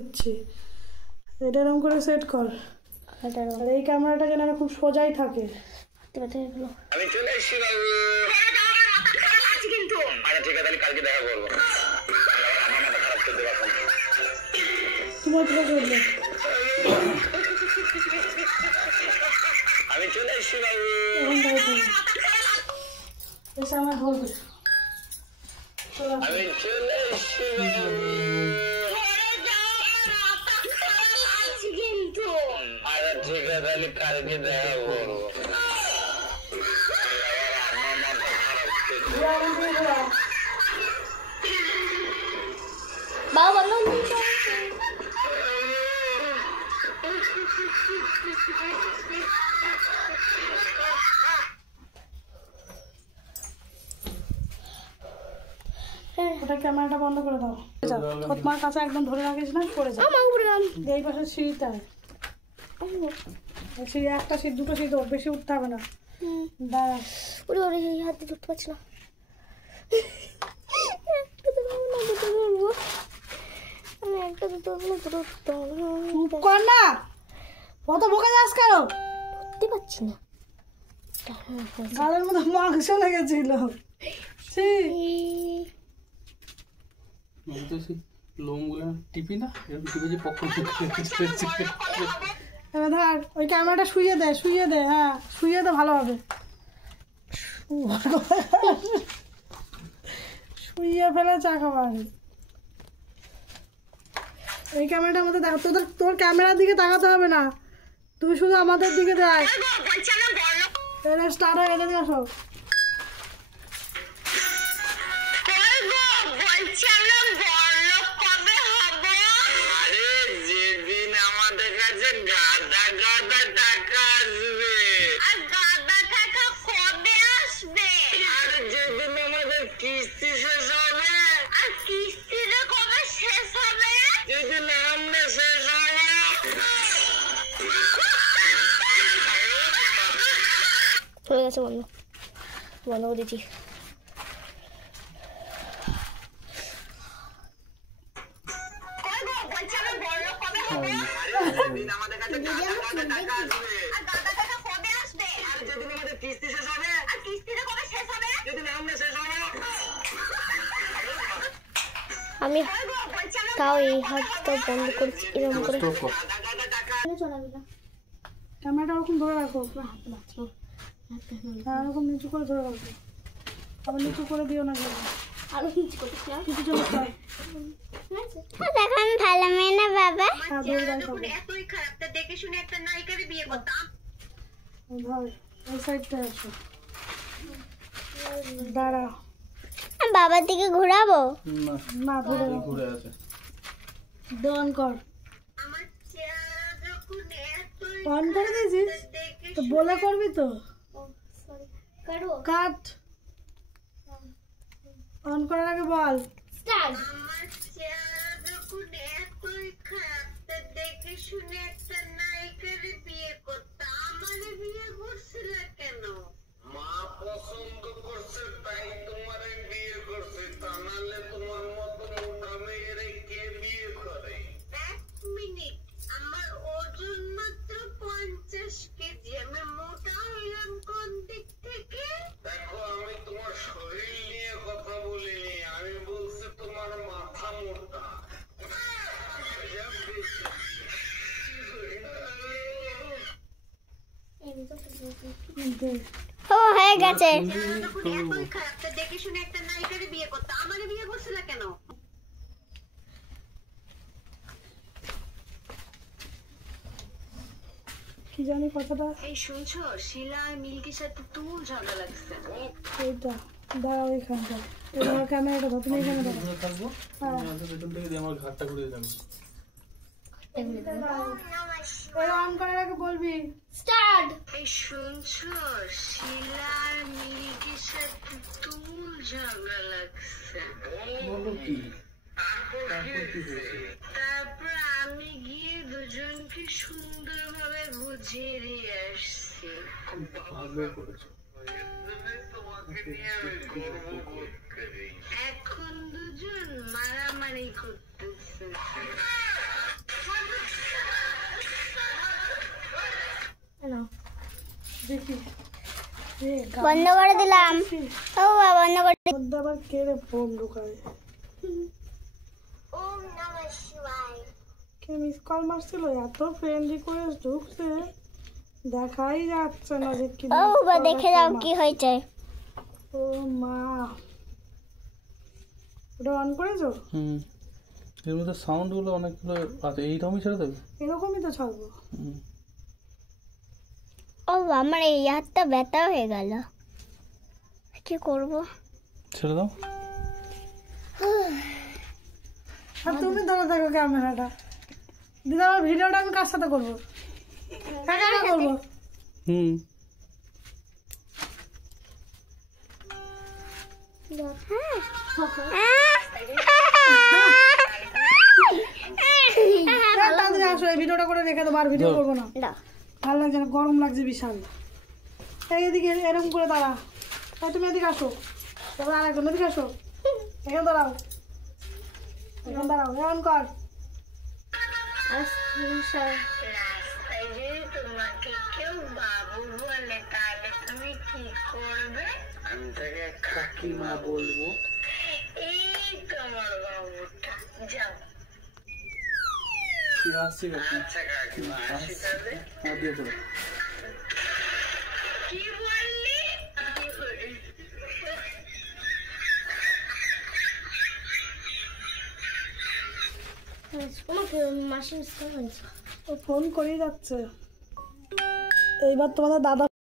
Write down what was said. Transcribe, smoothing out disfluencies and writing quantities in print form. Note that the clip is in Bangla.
এটা এরকম করে সেট কর। আর এই ক্যামেরাটা যেন খুব সোজাই থাকে। আমি চলে এসেছি বাবু। কিন্তু আচ্ছা ঠিক আছে, তাহলে কালকে দেখা করবো। আমার মাথা খারাপ করতে পারবো কি মতলব করলে? আমি চলে এসেছি বাবু। এসে আমার ধরবে। আমি চলে এসেছি বাবু। কিন্তু আচ্ছা ঠিক আছে, তাহলে কালকে দেখা করবো। বাবা ওটা ক্যামেরাটা বন্ধ করে দাও। তোমার কাছে একদম ধরে রাখিস না, পড়ে যাও। এই পাশে সিঁড়িতে সিঁড়ি, একটা সিট দুটো সিট ওর বেশি উঠতে হবে না। দাঁড়া, ওরে ওরে এই হাতে ধরতে পারছি না। কর না, কত বকে যাস কেন? ধরতে পারছি না, গালের মধ্যে মাংস লেগেছিল। ধর ওই ক্যামেরাটা শুইয়ে দে, শুইয়ে দে। হ্যাঁ শুইয়ে দে, ভালো হবে। শুইয়ে ফেলে চাকা মারি। এই ক্যামেরাটার মধ্যে দেখো, তোর ক্যামেরার দিকে তাকাতে হবে না, তুই শুধু আমাদের দিকে দেখ। স্টার্ট হয়ে গেছে, আসো। কিস্তি শেষ হবে, আর কিস্তিটা কবে শেষ হবে? যদি নাম না শেষ হবে। হয়ে গেছে, বন্ধ বন্ধ করে দিচ্ছি। আমাদের কাছে টাকা আসবে, আর দাদা টাকা কবে আসবে? আর যেদিন আমাদের কিস্তি শেষ হবে, আর কিস্তিটা কবে শেষ হবে? যদি নাম না শেষ হবে। আমি তাও এই হাতটা বন্ধ করছি এরকম করে। ক্যামেরাটা ওরকম ধরে রাখো, এরকম নিচু করে ধরে রাখো। আবার নিচু করে দিও না, আরো নিচু করে কিছু জন্য দেখো আমি ভালো মেয়ে না বাবা। এতই খারাপ, তা দেখে শুনে একটা নায়িকারে বিয়ে করতাম। ওই সাইডটা আসো, দাঁড়া। বাবার দিকে ঘোরাবো না, ঘুরে আছে। অন কর, অন করে দিয়েছিস তো, বলে করবি তো। কাট, অন করার আগে বল স্টার্ট। আমার চেহারা যখন এতই খারাপ, তা দেখে শুনে একটা নায়িকারে বিয়ে করতাম। আমারে বিয়ে করছিল কেন? মা পছন্দ করছে তাই তোমারে বিয়ে করছে, তা নাহলে তোমার মতো মোটা মেয়েরে কে বিয়ে করে? এক মিনিট, আমার ওজন মাত্র 50 কেজি, আমি মোটা হইলাম কোন দিক থেকে? দেখো আমি তোমার শরীর নিয়ে কথা বলিনি, আমি বলছি তোমার মাথা মোটা। ও হয়ে গেছে। এতই খারাপ, তা দেখে শুনে একটা নায়িকারে বিয়ে করতাম। আমারে বিয়ে করছিল কেন? কি জানি কথাটা। এই শুনছো, শিলা আর মিল্কির সাথে তুমুল ঝগড়া লাগছে। এইটা দাঁড়াও, এখানটা এবার ক্যামেরাটা ধর, তুমি এখানে থাকবো। ভেতর থেকে দিয়ে আমার ঘাটটা ঘুরে যাবে। অন করার আগে বলবি স্টার্ট। এই শুনছো, শিলা আর মিল্কির সাথে তুমুল ঝগড়া লাগছে। তারপর আমি গিয়ে দুজনকে সুন্দরভাবে বুঝিয়ে দিয়ে আসছি। এখন দুজন মারামারি করতেছে। দেখি বন্ধ করে দিলাম। ও বাবা, বন্ধ করে মধ্যে আবার কে রে ফোন ঢুকায়? ওম নমঃ শিবায়। কে মিস কল মারছিল? এত ফ্রেন্ড রিকোয়েস্ট ঢুকছে, দেখাই যাচ্ছে না যে কি। ও বাবা, দেখে যাও কি হয়েছে। ও মা, ওটা অন করেছো? এর মধ্যে সাউন্ড গুলো অনেকগুলো আছে, এইরকমই ছেড়ে দেবে। এরকমই তো ছাড়বো। ও আমার এই হাতটা ব্যথা হয়ে গেল, কি করব? ছেড়ে দাও। আর তুমি ধরে দেখো ক্যামেরাটা। দিদা, আমার ভিডিওটা আমি কার সাথে করবো? কাকে করবো? তাড়াতাড়ি আসো, এই ভিডিওটা করে রেখে দেবো, আর ভিডিও করবো না। ভালো লাগছে না, গরম লাগছে বিশাল। এই এদিকে এরকম করে দাঁড়া। তাই তুমি এদিকে আসো, তারপর আর একজন এদিকে আসো। এখানে দাঁড়াও, এখানে দাঁড়াও, এমন কর। রাস্তায় যদি তোমাকে কেউ বাবু বলে তাহলে তুমি কি করবে? আমি তাকে কাকিমা বলবো। এই তোমার বাবুটা, যাও। আসছি আচ্ছা কাকিমা, আসি তাহলে। দিয়ে চলো। কি বললি? মাসি ও ফোন করেই যাচ্ছে। এইবার তোমাদের দাদা